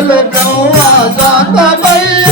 లోకం ఆ శాంతమయ్య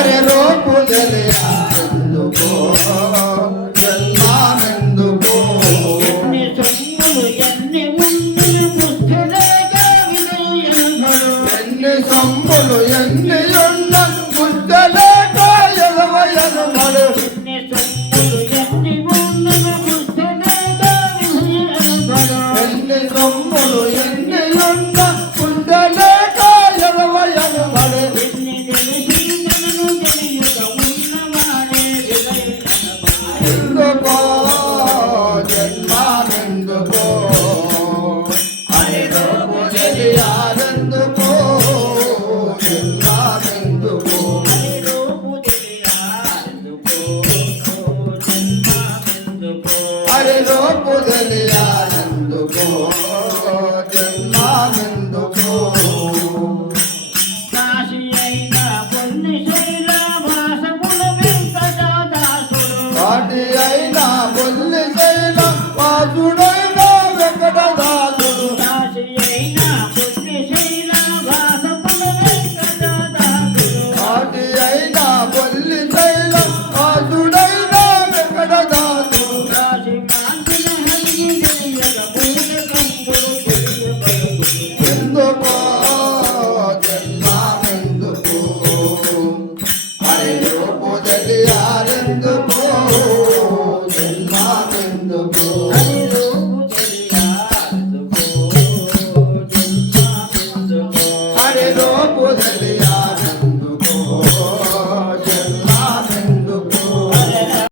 భార్యలో పుదలెందుకో జన్మానందుకో. ఎన్ని సొమ్ములు ఎన్ని మున్నులు ఎన్ని సొమ్ములు हर रो पुगल आनंद को